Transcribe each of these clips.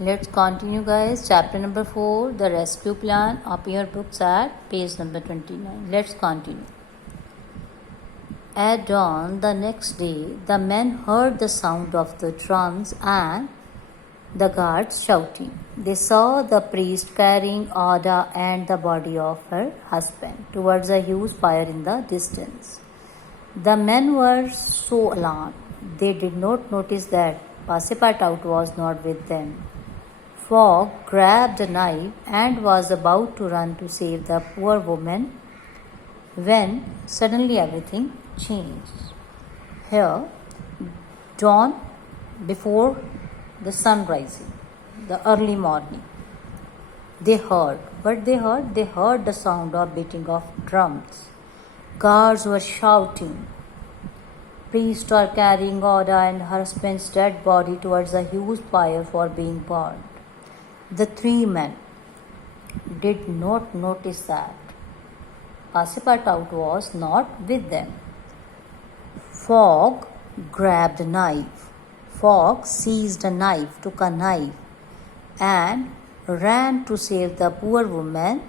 Let's continue, guys. Chapter number 4, the rescue plan. Open your books at page number 29. Let's continue. At dawn the next day, the men heard the sound of the drums and the guards shouting. They saw the priest carrying Ada and the body of her husband towards a huge fire in the distance. The men were so alarmed, they did not notice that Passepartout was not with them. Fogg grabbed a knife and was about to run to save the poor woman when suddenly everything changed. Here, dawn before the sun rising, the early morning. They heard the sound of beating of drums. Guards were shouting. Priests were carrying Ada and her husband's dead body towards a huge fire for being burned. The three men did not notice that Passepartout was not with them. Fogg grabbed a knife. Fogg seized a knife, took a knife, and ran to save the poor woman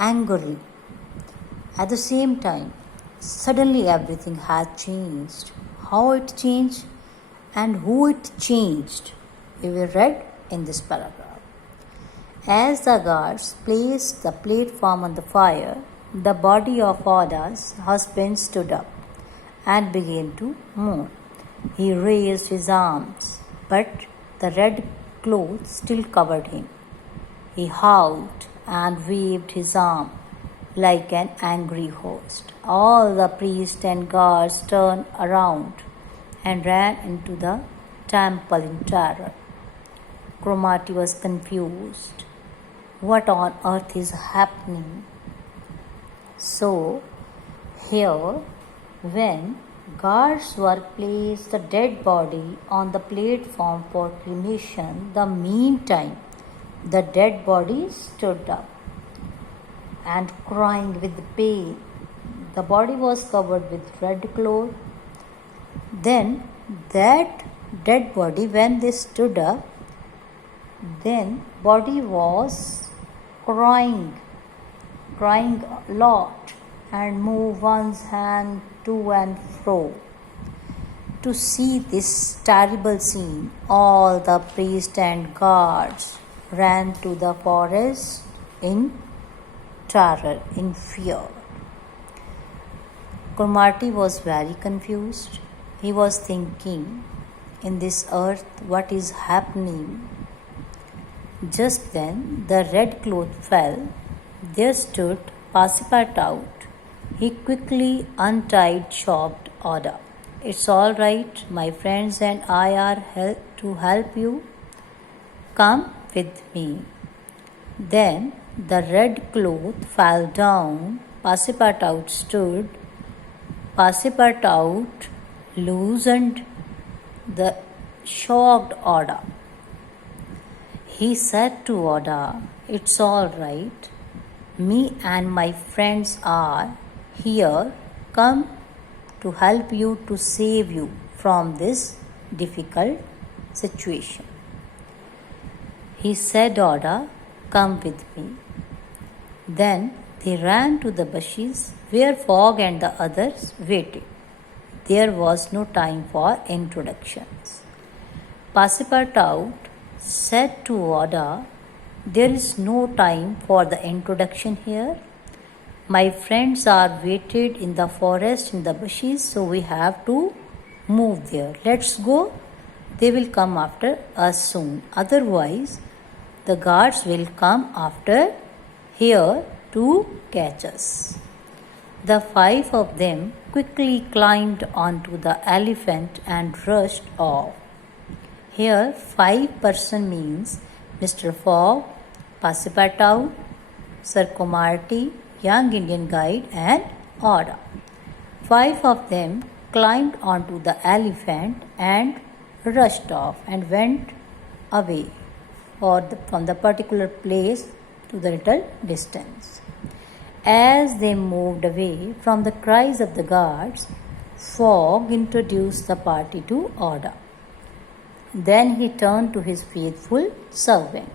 angrily. At the same time, suddenly everything had changed. How it changed and who it changed, we will read in this paragraph. As the guards placed the platform on the fire, the body of Ada's husband stood up and began to move. He raised his arms, but the red cloth still covered him. He howled and waved his arm like an angry host. All the priests and guards turned around and ran into the temple in terror. Cromarty was confused. What on earth is happening? So, here, when guards were placed the dead body on the platform for cremation, the meantime, the dead body stood up and crying with pain. The body was covered with red cloth. Then that dead body, when they stood up, then body was crying a lot and move one's hand to and fro. To see this terrible scene, all the priests and guards ran to the forest in terror, in fear. Cromarty was very confused. He was thinking, in this earth, what is happening? Just then the red cloth fell. There stood Passepartout. He quickly untied shocked Ada. It's all right, my friends and I are to help you. Come with me. Then the red cloth fell down. Passepartout stood. Passepartout loosened the shocked Ada. He said to Ada, it's all right. Me and my friends are here, come to help you, to save you from this difficult situation. He said, Ada, come with me. Then they ran to the bushes where Fogg and the others waited. There was no time for introductions. Passepartout said to Ada, there is no time for the introduction here. My friends are waited in the forest in the bushes, so we have to move there. Let's go. They will come after us soon. Otherwise, the guards will come after here to catch us. The five of them quickly climbed onto the elephant and rushed off. Here, 5 means Mr. Fogg, Passepartout, Sir Cromarty, young Indian guide, and Ada. 5 of them climbed onto the elephant and rushed off and went away from the particular place to the little distance. As they moved away from the cries of the guards, Fogg introduced the party to Ada. Then he turned to his faithful servant.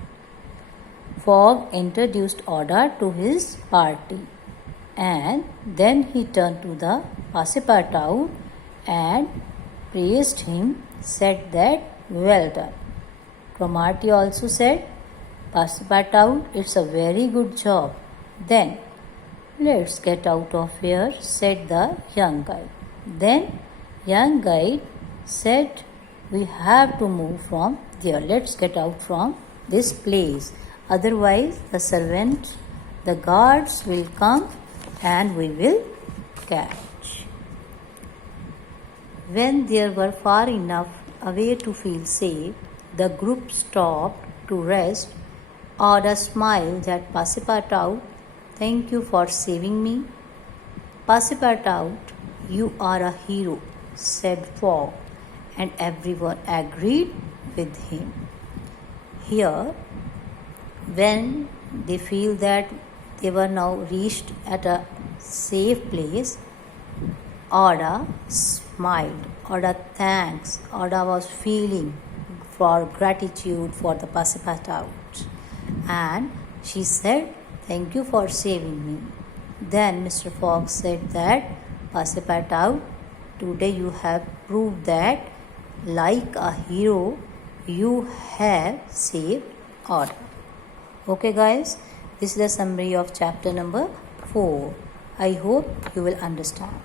Fogg introduced Oda to his party, and then he turned to the Passepartout and praised him, said that well done. Cromarty also said, Passepartout, it's a very good job. Then, let's get out of here, said the young guide. Then, young guide said, we have to move from there. Let's get out from this place. Otherwise, the guards will come and we will catch. When they were far enough away to feel safe, the group stopped to rest. Oda smiled at Passepartout. Thank you for saving me. Passepartout, you are a hero, said Fogg, and everyone agreed with him. Here, when they feel that they were now reached at a safe place, Oda smiled. Oda thanks. Oda was feeling for gratitude for the Passepartout. And she said, thank you for saving me. Then Mr. Fogg said that, Passepartout, today you have proved that, like a hero, you have saved Oda. Okay guys, this is the summary of chapter number 4. I hope you will understand.